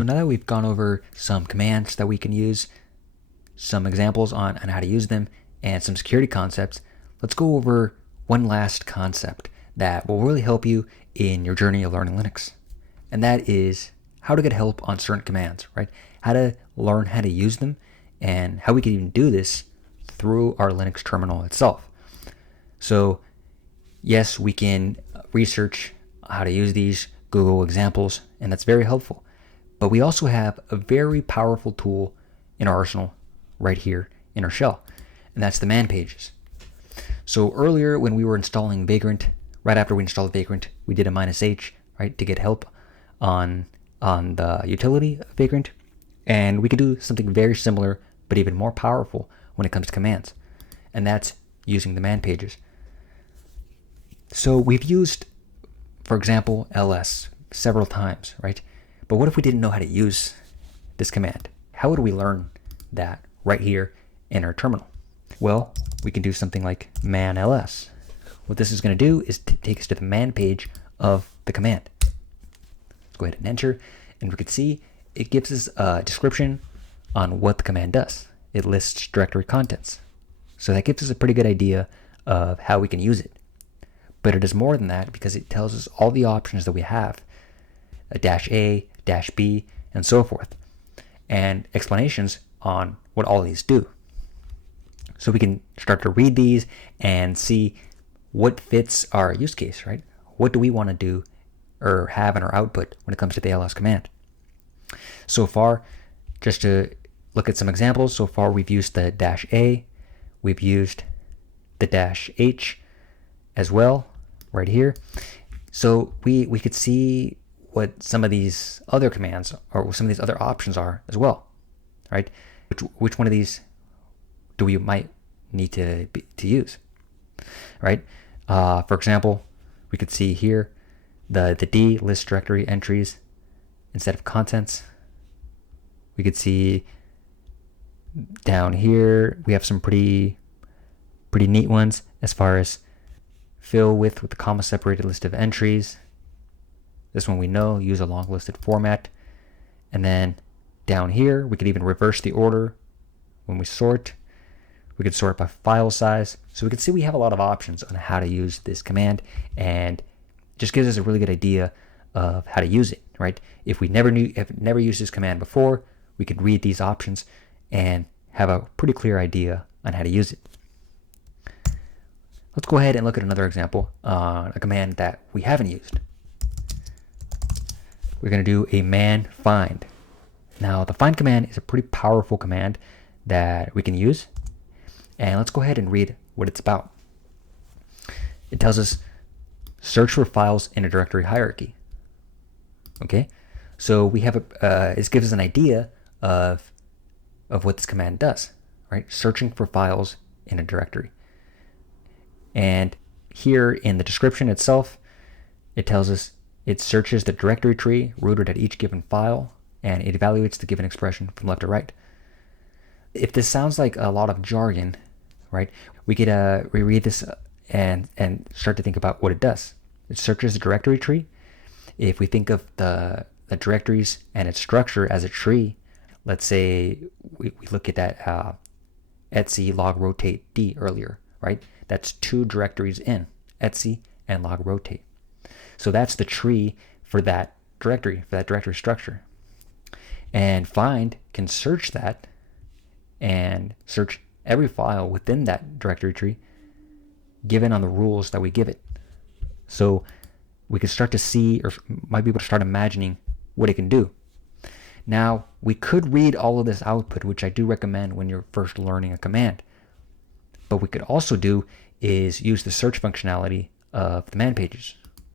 So now that we've gone over some commands that we can use, some examples on how to use them, and some security concepts, let's go over one last concept that will really help you in your journey of learning Linux. And that is how to get help on certain commands, right? How to learn how to use them and how we can even do this through our Linux terminal itself. So yes, we can research how to use these, Google examples, and that's very helpful. But we also have a very powerful tool in our arsenal right here in our shell, and that's the Manpages. So earlier when we were installing Vagrant, right after we installed Vagrant, we did a -h, right, to get help on the utility of Vagrant. And we could do something very similar, but even more powerful when it comes to commands, and that's using the Manpages. So we've used, for example, ls several times, right? But what if we didn't know how to use this command? How would we learn that right here in our terminal? Well, we can do something like man ls. What this is going to do is take us to the man page of the command. Let's go ahead and enter, and we can see it gives us a description on what the command does. It lists directory contents. So that gives us a pretty good idea of how we can use it. But it is more than that because it tells us all the options that we have, a -a, -b, and so forth, and explanations on what all these do. So we can start to read these and see what fits our use case, right? What do we want to do or have in our output when it comes to the ls command? So far, just to look at some examples, so far we've used the -a, we've used the -h as well, right here. So we could see what some of these other commands or some of these other options are as well, right? Which one of these do we might need to use, right? For example, we could see here the D lists directory entries instead of contents. We could see down here we have some pretty neat ones as far as fill with the comma separated list of entries. This one we know, use a long listed format. And then down here we could even reverse the order when we sort. We could sort by file size. So we can see we have a lot of options on how to use this command, and it just gives us a really good idea of how to use it, right? If we never used this command before, we could read these options and have a pretty clear idea on how to use it. Let's go ahead and look at another example on a command that we haven't used. We're going to do a man find. Now the find command is a pretty powerful command that we can use. And let's go ahead and read what it's about. It tells us search for files in a directory hierarchy. Okay, so we have it gives us an idea of what this command does, right? Searching for files in a directory. And here in the description itself, it tells us it searches the directory tree rooted at each given file, and it evaluates the given expression from left to right. If this sounds like a lot of jargon, right, we could reread this and start to think about what it does. It searches the directory tree. If we think of the directories and its structure as a tree, let's say we look at that etc log rotate d earlier, right? That's two directories in, etc and log rotate. So that's the tree for that directory structure. And find can search that and search every file within that directory tree given on the rules that we give it. So we can start to see, or might be able to start imagining what it can do. Now, we could read all of this output, which I do recommend when you're first learning a command. But what we could also do is use the search functionality of the Manpages.